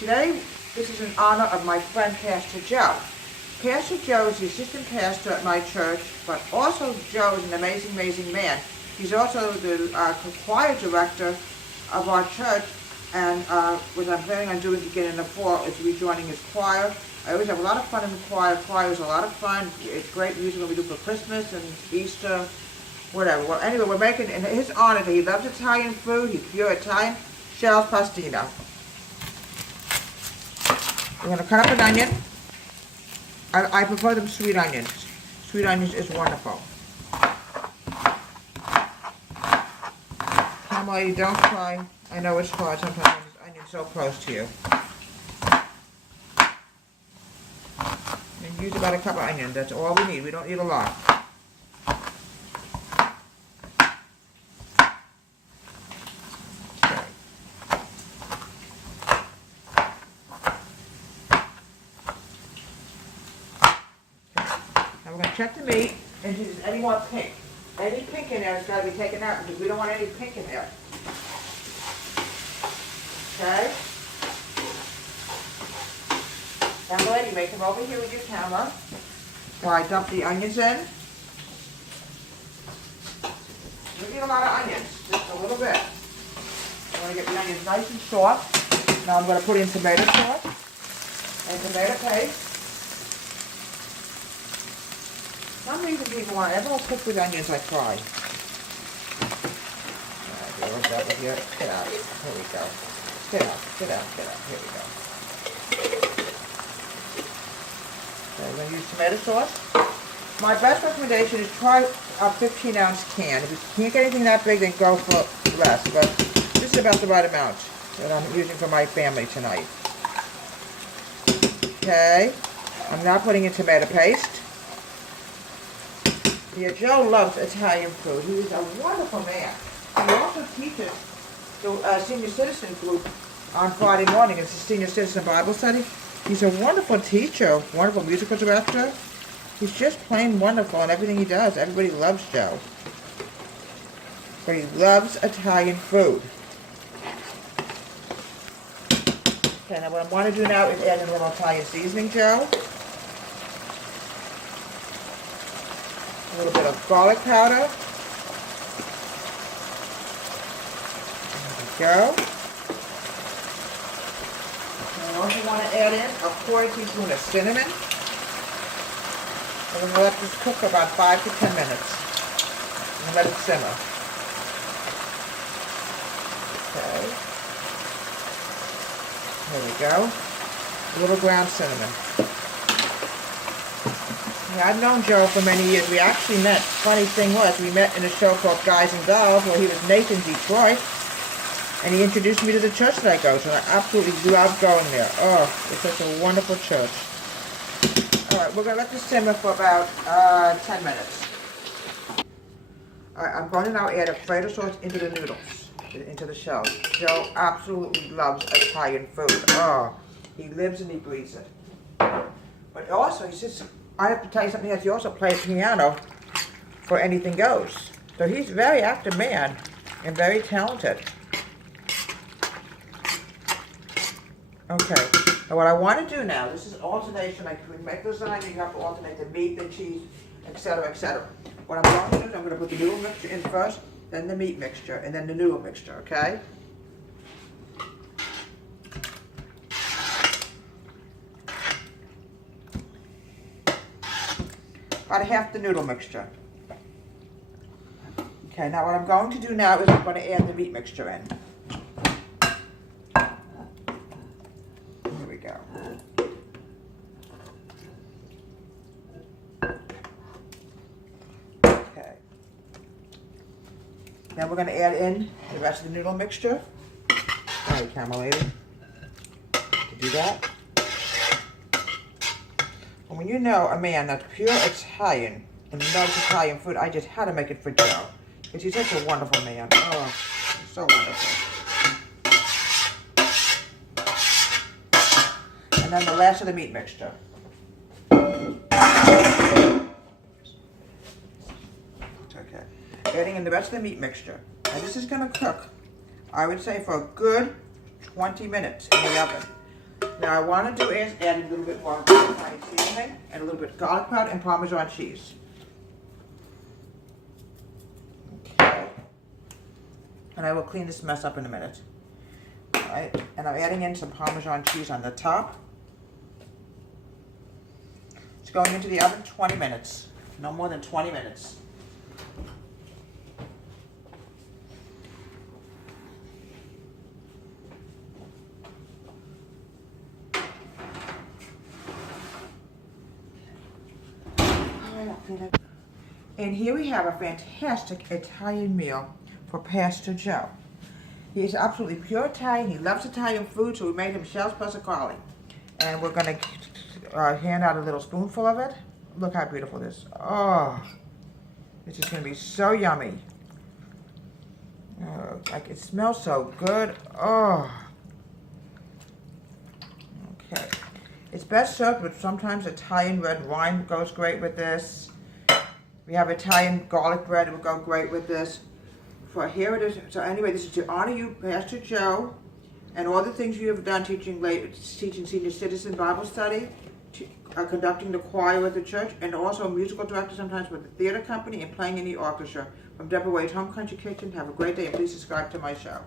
Today, this is in honor of my friend Pastor Joe. Pastor Joe is the assistant pastor at my church, but also Joe is an amazing, amazing man. He's also the choir director of our church, and what I'm planning on doing again in the fall is rejoining his choir. I always have a lot of fun in the choir. Choir is a lot of fun. It's great music when we do for Christmas and Easter, whatever. Well, anyway, we're making, in his honor, that he loves Italian food. He's pure Italian. Shell's Pastino. We're going to cut up an onion. I prefer them sweet onions. Sweet onions is wonderful. Camel lady, don't cry. I know it's hard sometimes when this onion's so close to you. And use about a cup of onion. That's all we need. We don't need a lot. Now we're going to check the meat and see if there's any more pink. Any pink in there has got to be taken out because we don't want any pink in there. Okay? Now, lady, make them over here with your camera while I dump the onions in. We need a lot of onions, just a little bit. I want to get the onions nice and soft. Now I'm going to put in tomato sauce and tomato paste. Some reason people want everyone cook with onions like fry. Alright, that with you. Get out. Here we go. Get out, get out, get out. Here we go. Okay, we're going to use tomato sauce. My best recommendation is try a 15-ounce can. If you can't get anything that big, then go for less. But this is about the right amount that I'm using for my family tonight. Okay, I'm now putting in tomato paste. Yeah, Joe loves Italian food. He is a wonderful man. He also teaches the senior citizen group on Friday morning. It's a senior citizen Bible study. He's a wonderful teacher, wonderful musical director. He's just plain wonderful in everything he does. Everybody loves Joe. But he loves Italian food. Okay, now what I want to do now is add in a little Italian seasoning, Joe. A little bit of garlic powder. There we go. And I also want to add in a quarter teaspoon of cinnamon. And we're going to let this cook for about 5 to 10 minutes. And let it simmer. Okay. There we go. A little ground cinnamon. Yeah, I've known Joe for many years. We actually met, funny thing was, we met in a show called Guys and Dolls where he was Nathan Detroit. And he introduced me to the church that I go to, and I absolutely love going there. Oh, it's such a wonderful church. Alright, we're going to let this simmer for about 10 minutes. Alright, I'm going to now add Alfredo sauce into the noodles, into the shells. Joe absolutely loves Italian food. Oh, he lives and he breathes it. But also, he says, I have to tell you something else, he also plays piano for Anything Goes. So he's a very active man and very talented. Okay, now what I want to do now, this is alternation, like we make lasagna, you have to alternate the meat, the cheese, etc., etc. What I'm going to do is I'm going to put the noodle mixture in first, then the meat mixture, and then the noodle mixture, okay? About half the noodle mixture. Okay, now what I'm going to do now is I'm going to add the meat mixture in. Go. Okay. Now we're going to add in the rest of the noodle mixture. Alright, camera lady. To do that. And when you know a man that's pure Italian and loves Italian food, I just had to make it for Joe. Because he's such a wonderful man. Oh, he's so wonderful. And then the last of the meat mixture. Okay. Adding in the rest of the meat mixture. Now this is going to cook, I would say, for a good 20 minutes in the oven. Now I want to do is add a little bit more Italian seasoning and a little bit of garlic powder and Parmesan cheese. Okay. And I will clean this mess up in a minute. Alright, and I'm adding in some Parmesan cheese on the top. It's going into the oven 20 minutes. No more than 20 minutes. And here we have a fantastic Italian meal for Pastor Joe. He is absolutely pure Italian. He loves Italian food, so we made him shells passacoli. And we're going to hand out a little spoonful of it. Look how beautiful this is. Oh, this is going to be so yummy. Oh, like it smells so good. Oh. Okay. It's best served with sometimes Italian red wine goes great with this. We have Italian garlic bread, it would go great with this. For here it is. So anyway, this is to honor you, Pastor Joe, and all the things you have done teaching senior citizen Bible study, conducting the choir with the church, and also a musical director sometimes with the theater company and playing in the orchestra. From Deborah Wade's Home Country Kitchen, have a great day and please subscribe to my show.